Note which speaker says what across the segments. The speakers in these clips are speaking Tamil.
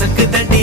Speaker 1: பொசக்கு தடி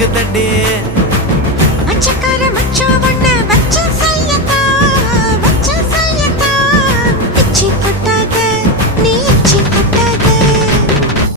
Speaker 1: இருக்குதடி
Speaker 2: மச்சக்கார மச்சாவா?